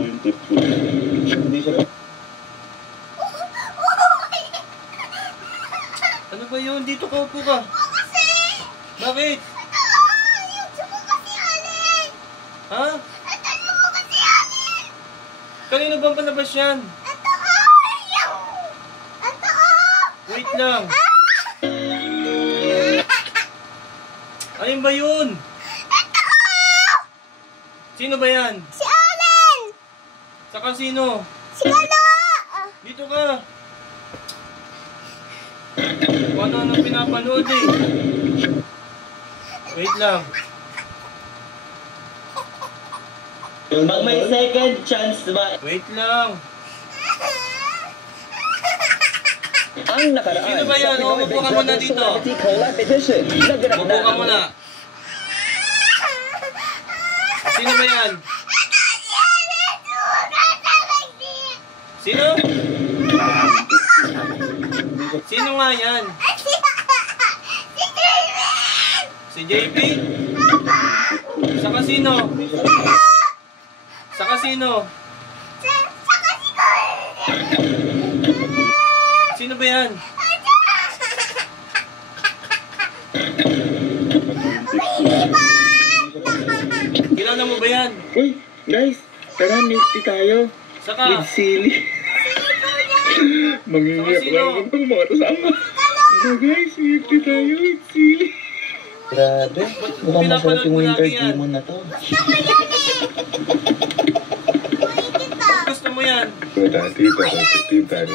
yung tip ko. Hindi siya. Ano ba yun? Dito ka, upo ka. Kasi! Bakit? Ito mo kasi alin! Ha? Ito mo kasi alin! Kanino bang palabas yan? Ito Wait lang. Ayun ba yun? Sino ba yan? Si Allen! Saka sino? Si Kalo! Dito ka. Paano nang pinapanood eh? Wait lang. Pag may second chance ba? Wait lang. Ang nakaraan. Sino ba yan? O, upo ka muna dito. Upo ka muna. Sino ba yan? Sino? Sino nga yan? Si JP? Saka sino? Saka sino? Sino ba yan? Kilala mo ba yan? Uy, guys, tara, nifty tayo. Saka? With sili. Mangingiyak Saka sino? lang itong mga kasama. So guys, nifty tayo with sili. Grabe, mukhang masarap yung winter demon na to. Gusto mo yan? So dati, positive tayo.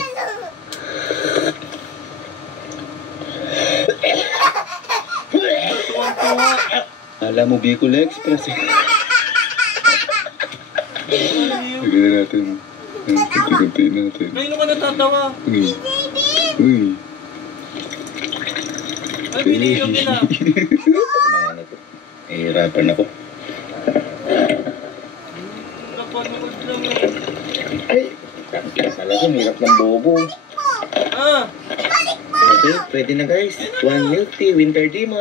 Tuwang-tuwa. Alam mo, Bicol Express eh. Sige na natin. Kunti-kuntiin natin. Kanino ka natatawa? Uy. Uy. Ay, pinilog nila. Hirapan ako. Napanood lang eh. Ay! Kala ko, hirap ng bobo. Ah! Pwede na guys. One milk tea, winter demon.